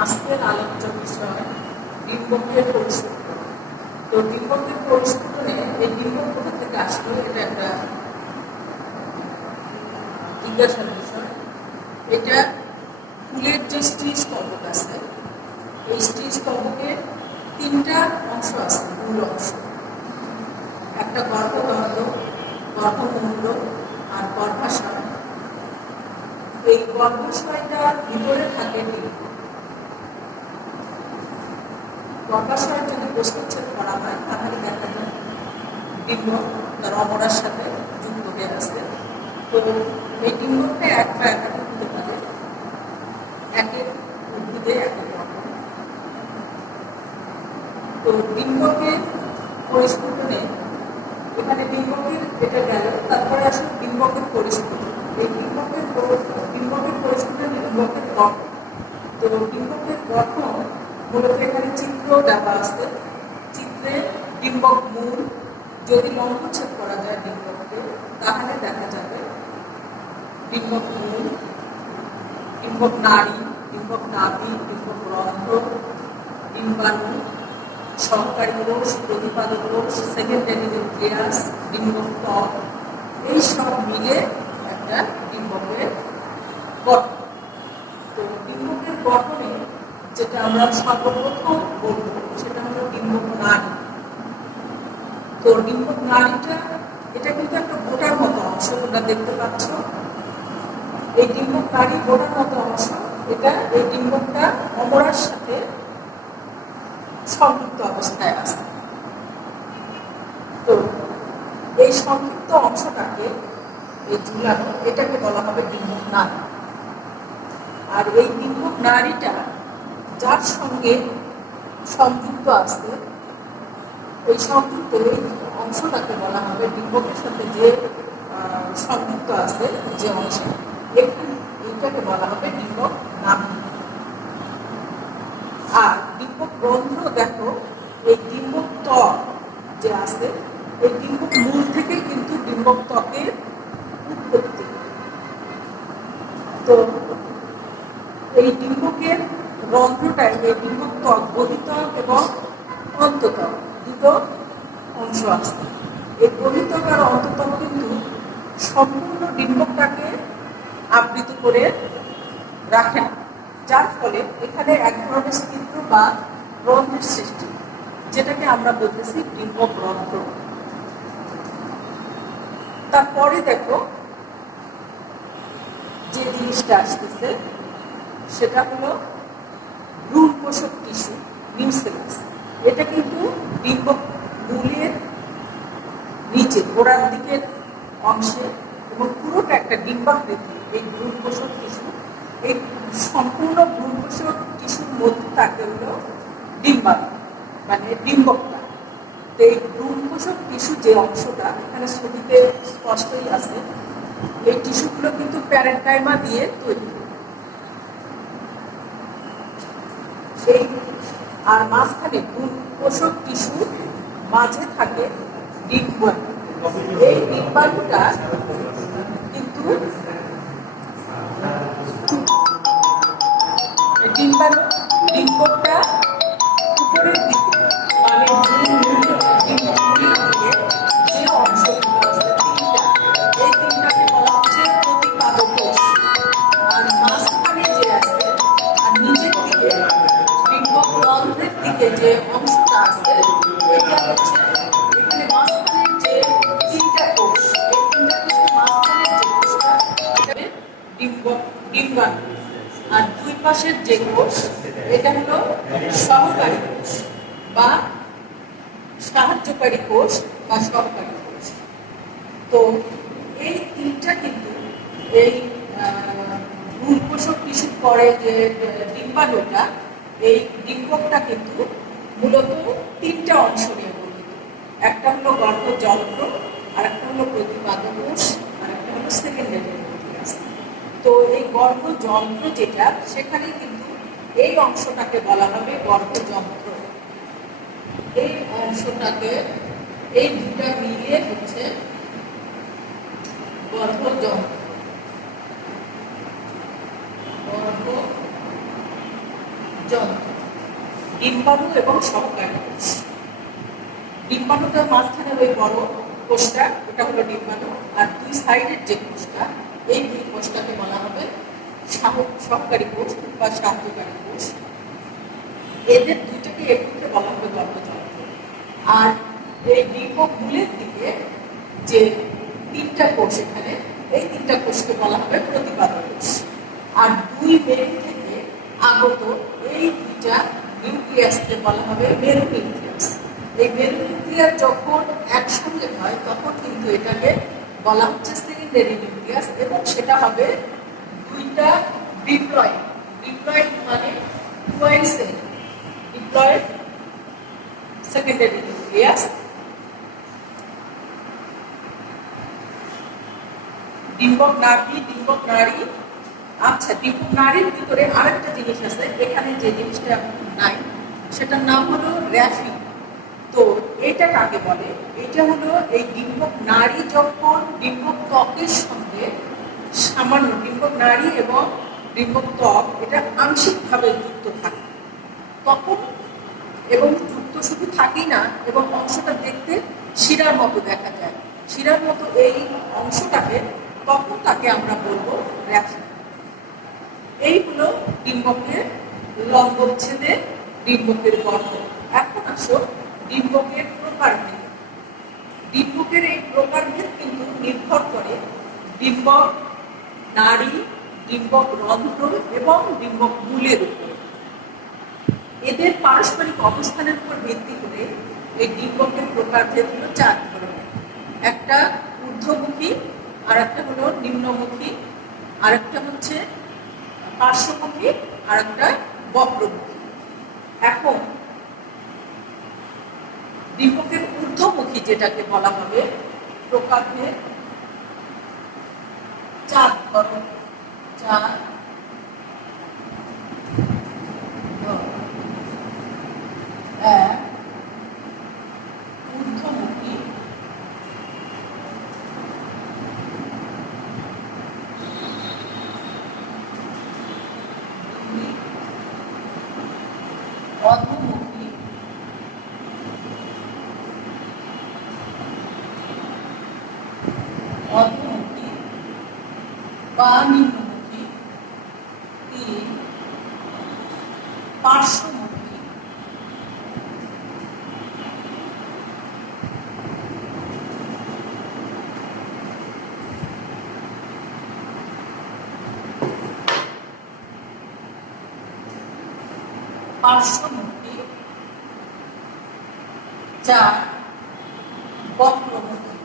আজকের আলোচ্য বিষয় ডিম্বকের পরিস্ফুটন। তো ডিম্বকের পরিস্ফুটনে এই ডিম্বক কোথা থেকে আসলো, এটা একটা জিজ্ঞাসার বিষয়। এটা ফুলের যে স্ত্রী স্তবক আছে, এই স্ত্রী স্তবকের তিনটা অংশ আছে, মূল অংশ। একটা গর্ভদণ্ড, গর্ভমূল আর গর্ভাশয়। এই গর্ভাশয়টার ভিতরে থাকে ডিম্ব। গর্ভাশয় যদি প্রস্তুচ্ছেদ করা হয় তাহলে দেখা যায় ডিম্ব তার অমরার সাথে যুক্ত হয়ে আছে। তো এই ডিম্বকে একটা একাধিক হতে পারে, একের উদ্ভিদে একের রকম। তো ডিম্বকের পরিস্ফুটনে এখানে ডিম্বকের এটা গেল, তারপরে আসলে ডিম্বকের পরিস্ফুটন। এই ডিম্বকের পরিস্ফুটনে ডিম্বকের গঠন। তো ডিম্বকের গঠন মূলত এখানে চিত্র দেওয়া আছে। চিত্রে ডিম্বক মূল যদি লম্বচ্ছেদ করা যায় ডিম্বককে, তাহলে দেখা যাবে ডিম্বক মূল, ডিম্বক নাড়ি, ডিম্বক নাভি, ডিম্বক রন্ধ্র, ডিম্বাণু, সহকারী কোষ, প্রতিপাদক কোষ, সেকেন্ডারি নিউক্লিয়াস, ডিম্বক ত্বক, এই সব মিলে একটা ডিম্বকের গঠন। তো ডিম্বকের গঠনে যেটা আমরা সর্বপ্রথম বলব সেটা হলো ডিম্বক নাড়ি। তো ডিম্বক নাড়িটা এটা কিন্তু একটা গোটার মতো অংশ, তোমরা দেখতে পাচ্ছ। এই ডিম্বক নাড়ি গোটার মতো অংশ, এটা এই ডিম্বকটা অমরার সাথে সংযুক্ত অবস্থায় আছে। তো এই সংযুক্ত অংশটাকে, এই ঝুলানো, এটাকে বলা হবে ডিম্বক নাড়ি। আর এই ডিম্বক নাড়িটা যার সঙ্গে সংযুক্ত আছে, এই সংযুক্ত এই অংশটাকে বলা হবে, ডিম্বকের সাথে যে সংযুক্ত আছে যে অংশ, এইটাকে বলা হবে ডিম্বক নাভি। আর ডিম্বক রন্ধ্র, দেখো এই ডিম্বক ত্বক যে আছে, এই ডিম্বক মূল থেকে কিন্তু ডিম্বক ত্বকের উৎপত্তি। তো এই ডিম্বকের রন্ধ্রটাই, এই ডিম্বক ত্বক বহিত্বক এবং অন্তত্বক দুটো অংশ আছে। এই বহিত্বক আর অন্তত্বক কিন্তু সম্পূর্ণ ডিম্বকটাকে আবৃত করে রাখে না, যার ফলে এখানে এক ধরনের ছিদ্র বা রন্ধ্রের সৃষ্টি, যেটাকে আমরা বলতেছি ডিম্বক রন্ধ্র। তারপরে দেখো যে জিনিসটা আসতেছে সেটা হলো ভ্রূণপোষক টিস্যু, নিউসেলাস। এটা কিন্তু ডিম্বক মূলের নিচে গোড়ার দিকের অংশে এবং পুরোটা একটা ডিম্বাকৃতি। এই ভ্রূণপোষক টিস্যু, এই সম্পূর্ণ ভ্রূণপোষক টিস্যুর মধ্যে থাকে হলো ডিম্বাণু, মানে ডিম্বকটা। তো এই ভ্রূণপোষক টিস্যু যে অংশটা এখানে ছবিতে স্পষ্টই আছে, এই টিস্যুগুলো কিন্তু প্যারেনকাইমা দিয়ে তৈরি। সেই আর মাঝখানে ভ্রূণপোষক টিস্যুর মাঝে থাকে ডিম্বাণু। এই ডিম্বাণুটা কিন্তু ডিম্বকটা উপরের দিকে, মানে যে অংশগুলো আছে তিনটা, এই তিনটাকে বলা হচ্ছে প্রতিপাদক কোষ। আর মাঝখানে যে আছে আর নিচের দিকে ডিম্বক রন্ধ্রের দিকে যে অংশটা আছে, এটা হচ্ছে এখানে মাঝখানে যে তিনটা কোষ, এই তিনটা কোষের মাঝখানে যে কোষটা, এটা ডিম্বাণু। আর দুই পাশের যে কোষ, এটা হলো সহকারী কোষ বা সাহায্যকারী কোষ বা সহকারী কোষ। তো এই তিনটা কিন্তু এই ভ্রূণপোষক টিস্যুর পরে যে ডিম্বাণুটা, এই ডিম্বকটা কিন্তু মূলত তিনটা অংশ নিয়ে গঠিত। একটা হলো গর্ভযন্ত্র, আর একটা হলো প্রতিপাদক কোষ, আর একটা হলো সেকেন্ডারি নিউক্লিয়াস। তো এই গর্ভযন্ত্র যেটা, সেখানে কিন্তু এই অংশটাকে বলা হবে গর্ভযন্ত্র। এই অংশটাকে, এই দুটা মিলিয়ে হচ্ছে গর্ভযন্ত্র। যন্ত্র, ডিম্বাণু এবং সহকারী কোষ। ডিম্বাণুটার মাঝখানে ওই বড় কোষটা, ওটা হলো ডিম্বাণু, আর দুই সাইডের যে কোষটা, এই দুই কোষটাকে বলা হবে সহকারী কোষ বা সাহায্যকারী কোষ। এদের দুইটাকে একটুকে বলা হবে গর্ভযন্ত্র। আর এই ডিম্বক মূলের দিকে যে তিনটা কোষ, এখানে এই তিনটা কোষকে বলা হবে প্রতিপাদক কোষ। আর দুই মেরু থেকে আগত এই দুইটা নিউক্লিয়াসকে বলা হবে মেরু নিউক্লিয়াস। এই মেরু নিউক্লিয়াস যখন একসঙ্গে হয় তখন কিন্তু এটাকে বলা হচ্ছে সেকেন্ডারি নিউক্লিয়াস, এবং সেটা হবে দুইটা ডিপ্লয়েড। ডিপ্লয়েড মানে dual cell, diploid secondary nucleus. ডিম্বক নাভি, ডিম্বক নাড়ি। আচ্ছা, ডিম্বক নাড়ির ভিতরে আরেকটা জিনিস আছে, এখানে যে জিনিসটা নাই সেটার নাম হলো র্যাফি। তো এটা কাকে বলে? এটা হলো এই ডিম্বক নাড়ি যখন ডিম্বক ত্বকের সঙ্গে সামান্য, ডিম্বক নাড়ি এবং ডিম্বক ত্বক এটা আংশিকভাবে যুক্ত থাকে তখন, এবং যুক্ত শুধু থাকেই না, এবং অংশটা দেখতে শিরার মতো দেখা যায়, শিরার মতো এই অংশটাকে, তখন তাকে আমরা বলবো র্যাফি। এই হলো ডিম্বকের লম্বচ্ছেদে ডিম্বকের গঠন। এখন আসো ডিম্বকের প্রকারভেদ। ডিম্বকের এই প্রকারভেদ কিন্তু নির্ভর করে ডিম্বক নাড়ি, ডিম্বক রন্ধ্র এবং ডিম্বক মূলের উপর। এদের পারস্পরিক অবস্থানের উপর ভিত্তি করে এই ডিম্বকের প্রকারভেদ হলো 4 ধরনের। একটা ঊর্ধ্বমুখী, আর একটা হলো নিম্নমুখী, আর একটা হচ্ছে পার্শ্বমুখী, আর একটা বক্রমুখী। এখন ডিম্বকের ঊর্ধ্বমুখী যেটাকে বলা হবে প্রকারভেদ 4 ধরনের। 4 এক, ঊর্ধ্বমুখী, অধোমুখী, অধোমুখী বা নিম্নমুখী। 3, পার্শ্বমুখী। 4, বক্রমুখী।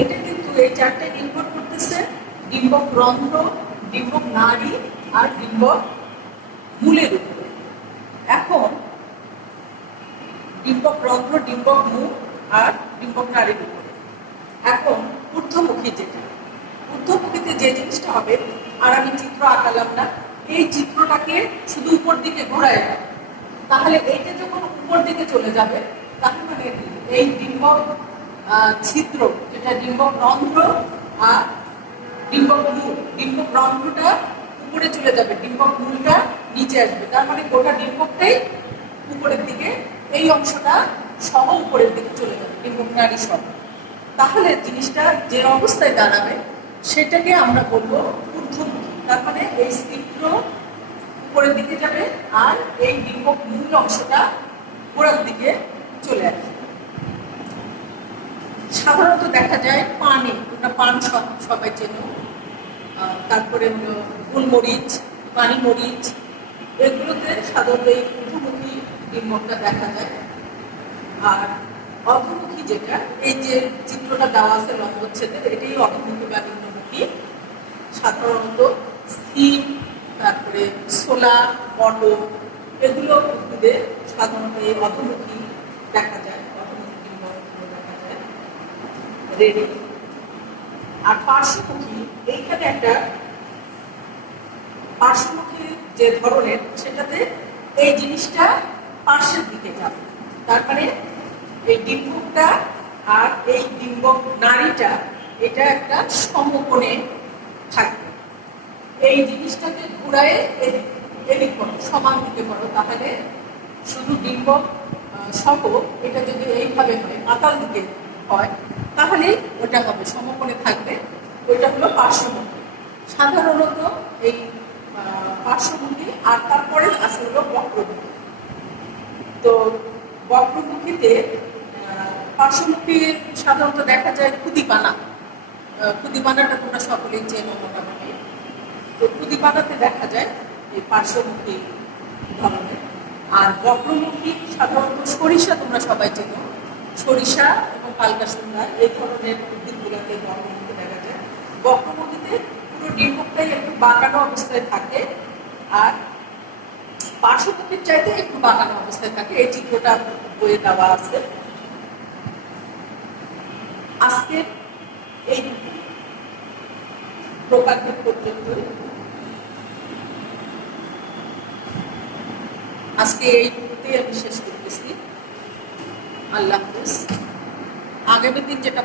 এটা কিন্তু এই 4টে নির্ভর করতেছে ডিম্বক রন্ধ্র, ডিম্বক নাড়ি আর ডিম্বক মূলের উপরে। এখন ডিম্বক রন্ধ্র, ডিম্বক মূল আর ডিম্বক নাড়ির উপরে। এখন ঊর্ধ্বমুখী যেটা, ঊর্ধ্বমুখীতে যে জিনিসটা হবে, আর আমি চিত্র আঁকালাম না, এই চিত্রটাকে শুধু উপর দিকে ঘোরায় না, তাহলে এইটা যখন উপর দিকে চলে যাবে তাহলে মানে এই ডিম্বক ছিদ্র, যেটা ডিম্বক রন্ধ্র আর ডিম্বক মূল, ডিম্বক রন্ধ্রটা উপরে চলে যাবে, ডিম্বক মূলটা নিচে আসবে, তার মানে গোটা ডিম্বকটাই উপরের দিকে, এই অংশটা সহ উপরের দিকে চলে যাবে, ডিম্বক নাড়ি সহ। তাহলে জিনিসটা যে অবস্থায় দাঁড়াবে সেটাকে আমরা বলবো ঊর্ধ্বমুখী। তার মানে এই ছিদ্র উপরের দিকে যাবে আর এই ডিম্বক মূল অংশটা গোড়ার দিকে চলে আসবে। সাধারণত দেখা যায় পানে, ওটা পান সবাই চেনো, তারপরে গোলমরিচ, পানি মরিচ, এগুলোতে সাধারণত এই ঊর্ধ্বমুখী ডিম্বকটা দেখা যায়। আর অধোমুখী যেটা, এই যে চিত্রটা দেওয়া আছে লম্বচ্ছেদের, এটাই অধোমুখী বা নিম্নমুখী। সাধারণত সিম, তারপরে ছোলা, মটর, এগুলো উদ্ভিদে সাধারণত এই অধোমুখী দেখা যায়, অধোমুখী ডিম্বকগুলো দেখা যায় রেডি। আর পার্শ্বমুখী, এইখানে একটা পার্শ্বমুখী যে ধরনের, সেটাতে এই জিনিসটা পার্শ্বের দিকে যাবে, তার মানে এই ডিম্বকটা আর এই ডিম্বক নাড়িটা এটা একটা সমকোণে থাকবে। এই জিনিসটাকে ঘুরায় এদিক এদিক করো, সমান দিকে করো, তাহলে শুধু ডিম্বক সহ এটা যদি এইভাবে হয়, পাতাল দিকে হয়, তাহলেই ওটা হবে সমকোণে থাকবে। ওইটা হলো পার্শ্বমুখী। সাধারণত এই পার্শ্বমুখী আর তারপরে আছে হলো বক্রমুখী। তো বক্রমুখীতে পার্শ্বমুখী সাধারণত দেখা যায় খুদিপানা। খুদিপানাটা তোমরা সকলেই চেনো মোটামুটি। তো খুদিপানাতে দেখা যায় এই পার্শ্বমুখী ধরনের। আর বক্রমুখী সাধারণত সরিষা তোমরা সবাই চেনো। সরিষা এবং পালকাসুন্দা এই ধরনের উদ্ভিদগুলোকে বক্রমুখী দেখা যায়। বক্রমুখীতে পুরো ডিম্বকটাই একটু বাঁকানো অবস্থায় থাকে, আর পার্শ্বমুখীর চাইতে একটু বাঁকানো অবস্থায় থাকে। এই চিত্রটা বইয়ে দেওয়া আছে। আজকের এই প্রকারভেদ পর্যন্তই। আজকে এই মুহূর্তে আমি শেষ করতেছি। আল্লাহ হাফেজ। আগামী দিন যেটা